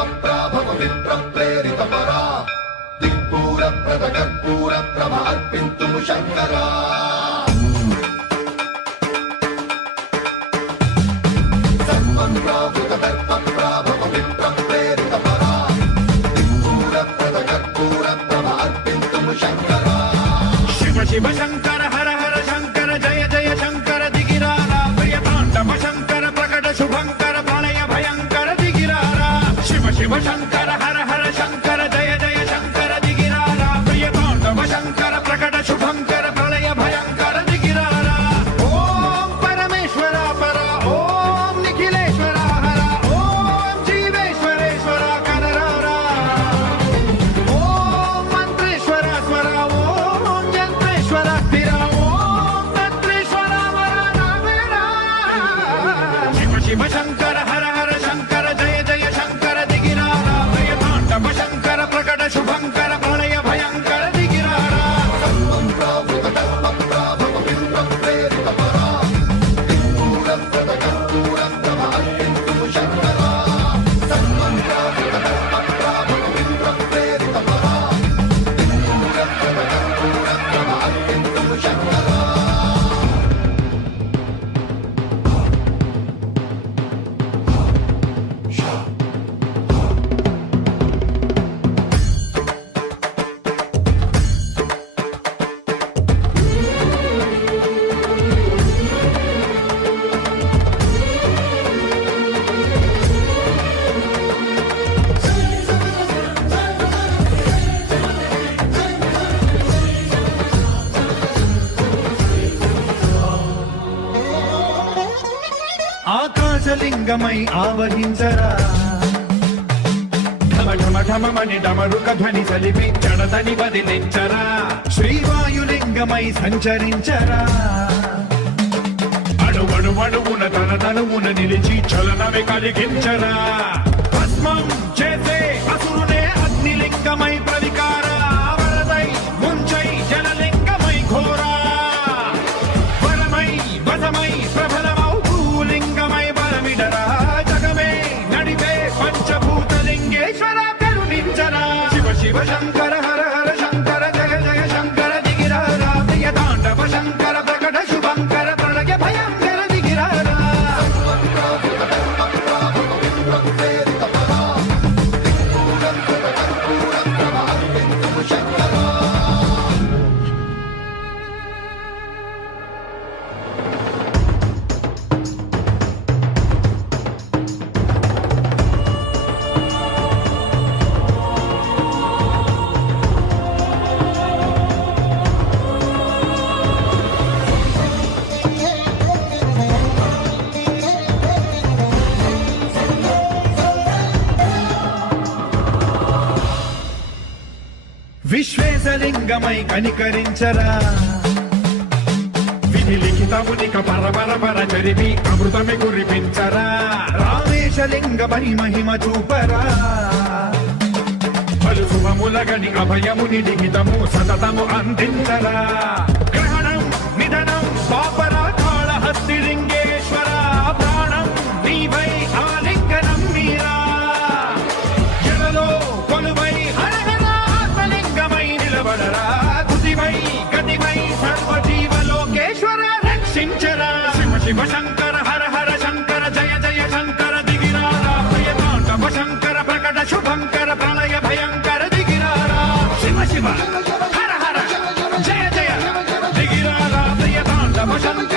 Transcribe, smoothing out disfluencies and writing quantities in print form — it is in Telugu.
పద్మప్రాభవ విప్ర ప్రేరిత పరా దిక్పూర ప్రద కర్పూర ప్రభ అర్పింతుము శంకరా సర్వప్రావృత దర్పప్రాభవ విప్ర ప్రేరిత పరా దిక్పూర ప్రద కర్పూర ప్రభ అర్పింతుము శంకరా శివ శివ శంకర హర హర శంకర జయ జయ శంకర దిగిరారా ప్రియ తాండవ శంకర ప్రకట శుభంకర ప్రళయ భయంకర దిగిరారా శివ శివ శంకర హర హర శంకర జయ జయ శంకర దిగిరారా ప్రియ తాండవ శంకర ప్రకట శుభంకర ప్రళయ భయంకర దిగిరారా ఓం పరమేశ్వర పర ఓం నిఖిలేశ్వర హర ఓం జీవేశ్వరేశ్వర కనరారా ఓం మంత్రేశ్వర స్వర ఓం యంత్రేశ్వర స్థిర ఓం తంత్రేశ్వర వరదావేరా శివ శివ శంకర హర హర శంకర జయ జయ శంకర దిగిరారా ప్రియ తాండవ శంకర ప్రకట శుభంకర ప్రళయ భయంకర దిగిరారా సర్వప్రావృత దర్పప్రాభవ విప్ర ప్రేరిత పరా దిక్పూర ప్రద కర్పూర ప్రభ అర్పింతుము శంకరా సర్వప్రావృత దర్పప్రాభవ విప్ర ప్రేరిత పరా దిక్పూర ప్రద కర్పూర ప్రభ అర్పింతుము శంకరా ఆకాశలింగమై ఆవహించరా ఢమ ఢమ ఢమమని డమరుక ధ్వని సలిపి జడతని వదిలించరా శ్రీవాయులింగమై సంచరించరా అణువణువున తన తనువున నిలిచి చలనమే కలిగించరా భస్మం చేసే అసురునే అగ్నిలింగమై ప్రవికార వరదై ముంచై జలలింగమై ఘోరా వరమై వసమై ప్రబలమౌ భూలింగమై బలమిడరా జగమే నడిపే పంచభూతలింగేశ్వర కరుణించరా శివ శివ శంకర హర హర శంకర జయ జయ శంకర దిగిరారా ప్రియ తాండవ శంకర ప్రకట శుభంకర ప్రళయ భయంకర దిగిరారా సర్వప్రావృత దర్పప్రాభవ విప్ర ప్రేరిత పరా దిక్పూర ప్రద కర్పూర ప్రభ అర్పింతుము శంకరా విశ్వేశలింగమై కనికరించరా విధి లిఖితమునిక పరపర చరిపి అమృతమి కురిపించరా రామేశలింగమై మహిమ చూపరా పలు శుభములగని అభయముని లిఖితము సతతము అందించరా గ్రహణం నిధనం పాపరా కాళహస్తి లింగేశ్వర ప్రాణం నీవై ఆలింగనం మీరా జలలో కొలువై హరహర ఆత్మలింగమై నిలబడరా తుదివై గతివై సర్వజీవలోకేశ్వర రక్షించరా శివ శివ శంకర హర హర శంకర జయ జయ శంకర దిగిరారా ప్రియ తాండవ శంకర ప్రకట శుభంకర ప్రళయ భయంకర దిగిరారా శివ శివ హర హర జయ జయ దిగిరారా ప్రియ తాండవ శంకర